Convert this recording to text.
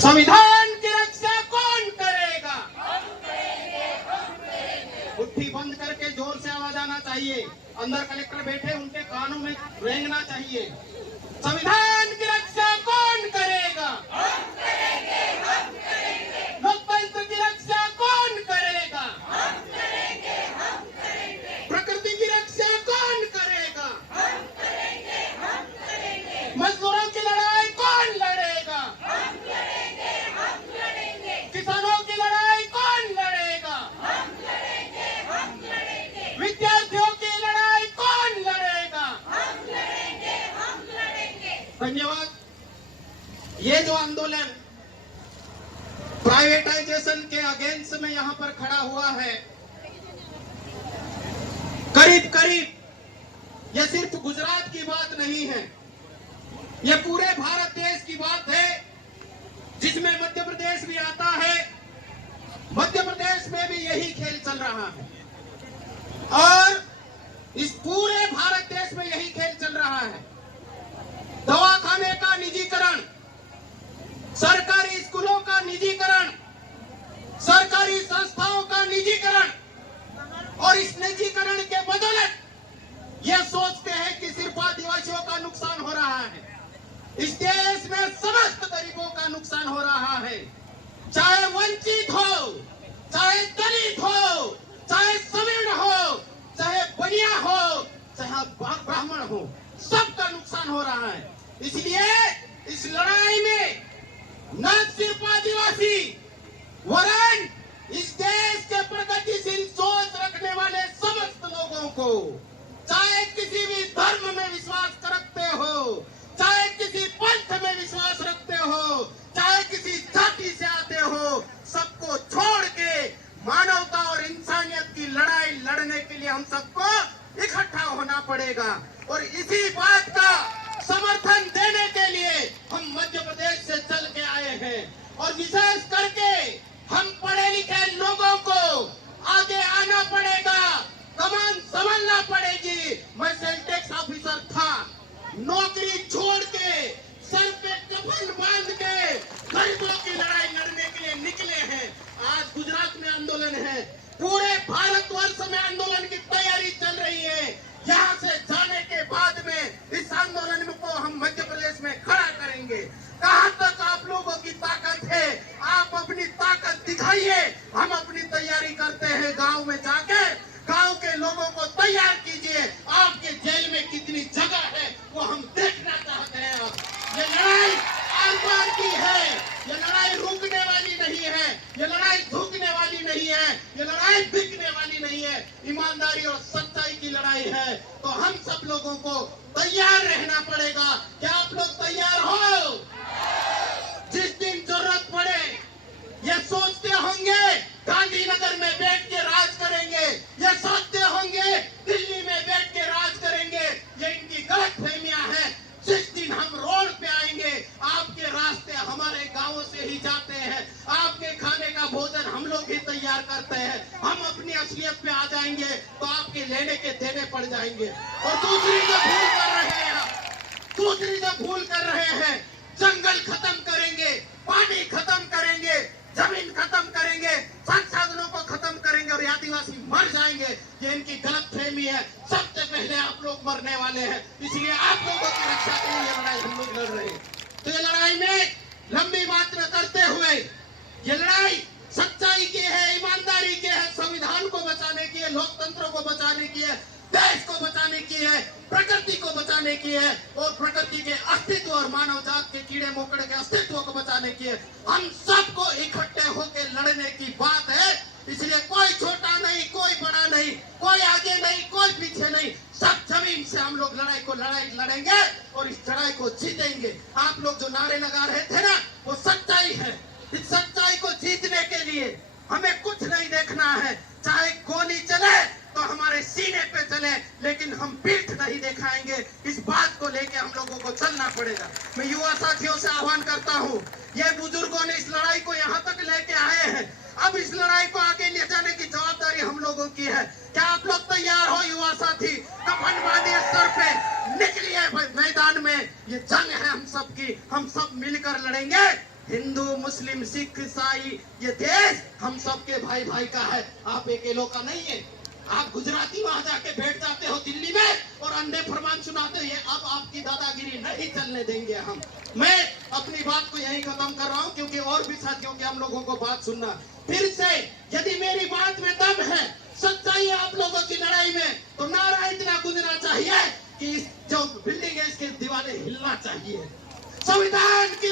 संविधान की रक्षा कौन करेगा? मुट्ठी बंद करके जोर से आवाज आना चाहिए। अंदर कलेक्टर बैठे, उनके कानों में रेंगना चाहिए। संविधान की रक्षा कौन करेगा? हम करेंगे, हम करेंगे। लोकतंत्र की रक्षा कौन करेगा? हम करेंगे, हम करेंगे। प्रकृति की रक्षा कौन करेगा? हम करेंगे, हम करेंगे। मजदूरों की लड़ाई कौन लड़ेगा? हम लड़ेंगे, हम लड़ेंगे। किसानों की लड़ाई कौन लड़ेगा? हम लड़ेंगे, हम लड़ेंगे। विद्यार्थियों की लड़ाई कौन लड़ेगा? हम लड़ेंगे, हम लड़ेंगे। धन्यवाद। ये जो आंदोलन प्राइवेटाइजेशन के अगेंस्ट में यहाँ पर खड़ा हुआ है, करीब करीब ये सिर्फ गुजरात की बात नहीं है, ये पूरे भारत देश की बात है, जिसमें मध्य प्रदेश भी आता है। मध्य प्रदेश में भी यही खेल चल रहा है और इस पूरे भारत देश में यही खेल चल रहा है। दवाखाने का निजीकरण, सरकारी स्कूलों का निजीकरण, सरकारी संस्थाओं का निजीकरण, और इस निजीकरण के बदौलत ये सोचते हैं कि सिर्फ आदिवासियों का नुकसान हो रहा है। इस देश में समस्त गरीबों का नुकसान हो रहा है, चाहे वंचित हो, चाहे दलित हो, चाहे सवर्ण हो, चाहे बनिया हो, चाहे ब्राह्मण हो, सबका नुकसान हो रहा है। इसलिए इस लड़ाई में न सिर्फ आदिवासी वरन इस देश के प्रगतिशील सोच रखने वाले समस्त लोगों को, चाहे किसी भी धर्म में विश्वास रखते हो, चाहे किसी पंथ में विश्वास रखते हो, चाहे किसी जाति से आते हो, सबको छोड़ के मानवता और इंसानियत की लड़ाई लड़ने के लिए हम सबको इकट्ठा होना पड़ेगा। और इसी बात का समर्थन देने के लिए हम मध्य प्रदेश से चल के आए हैं और विशेष करके हम पढ़े लिखे लोगों को आगे आना पड़ेगा, कमान संभालना पड़ेगी। मैं सेल टैक्स ऑफिसर था, नौकरी छोड़ के सर पे कफन बांध के गरीबों की लड़ाई लड़ने के लिए निकले हैं। आज गुजरात में आंदोलन है, पूरे भारतवर्ष में आंदोलन की तैयारी चल रही है। यहाँ से जाने के बाद में इस आंदोलन को हम मध्य प्रदेश में खड़ा करेंगे। कहाँ तक आप लोगों की ताकत है, आप अपनी ताकत दिखाइए। हम अपनी तैयारी करते हैं, गांव में जाके गांव के लोगों को तैयार कीजिए। आपके जेल में कितनी जगह है वो हम देखना चाहते हैं। ये लड़ाई आर पार की है, ये लड़ाई रुकने वाली नहीं है, ये लड़ाई झुकने वाली नहीं है, ये लड़ाई बिकने वाली नहीं है, ईमानदारी और सच्चाई की लड़ाई है। तो हम सब लोगों को तैयार रहना पड़ेगा। क्या आप लोग तैयार हो? जिस दिन जरूरत पड़े ये सोचते होंगे गांधीनगर में बैठ के राज करेंगे, ये सोचते होंगे दिल्ली में बैठ के राज करेंगे, ये इनकी गलत फहमियां हैं। जिस दिन हम रोड पे आएंगे, आपके रास्ते हमारे गांवों से ही जाते हैं, आपके खाने का भोजन हम लोग ही तैयार करते हैं। हम अपनी असलियत पे आ जाएंगे तो आपके लेने के देने पड़ जाएंगे। और दूसरी जो भूल कर रहे हैं, जंगल खत्म करेंगे, पानी खत्म करेंगे, जमीन खत्म करेंगे, संसाधनों को खत्म करेंगे और आदिवासी मर जाएंगे। ये इनकी गलत फहमी है। सबसे पहले आप लोग मरने वाले हैं, इसलिए आप लोगों की रक्षा के लिए लड़ाई हम लोग लड़ रहे हैं। तो ये लड़ाई में लंबी बात न करते हुए, ये लड़ाई सच्चाई की है, ईमानदारी की है, संविधान को बचाने की है, लोकतंत्र को बचाने की है, देश को बचाने की है, प्रकृति को बचाने की है और प्रकृति के अस्तित्व और मानव जात के कीड़े मकोड़े के अस्तित्व को बचाने की है। हम सबको इकट्ठे होकर लड़ने की बात है। इसलिए कोई छोटा नहीं, कोई बड़ा नहीं, कोई आगे नहीं, कोई पीछे नहीं, सब जमीन से हम लोग लड़ाई लड़ेंगे और इस लड़ाई को जीतेंगे। आप लोग जो नारे लगा रहे थे ना, वो सच्चाई है। इस सच्चाई को जीतने के लिए हमें कुछ नहीं देखना है, चाहे गोली चले तो हमारे सीने पे चले, लेकिन हम पीठ नहीं दिखाएंगे। इस बात को लेके हम लोगों को चलना पड़ेगा। मैं युवा साथियों से आह्वान करता हूँ, ये बुजुर्गों ने इस लड़ाई को यहाँ तक लेके आए हैं, अब इस लड़ाई को आगे ले जाने की जवाबदारी हम लोगों की है। क्या आप लोग तैयार हो युवा साथी? कफन बांधिए सर पे, निकलिए मैदान में। ये जंग है हम सब की, हम सब मिलकर लड़ेंगे हिंदू मुस्लिम सिख ईसाई ये देश हम सबके भाई भाई का है। आप अकेलों का नहीं है। आप गुजराती वहां जाके बैठ जाते हो दिल्ली में और अंधे फरमान सुनाते हो। ये अब आपकी दादागिरी नहीं चलने देंगे हम। मैं अपनी बात को यही खत्म कर रहा हूं क्योंकि और भी साथियों के हम लोगों को बात सुनना। फिर से यदि मेरी बात में दम है, सच्चाई है आप लोगों की लड़ाई में, तो नारा इतना गूंजना चाहिए कि इस जो बिल्डिंग है इसके दीवारें हिलना चाहिए। संविधान की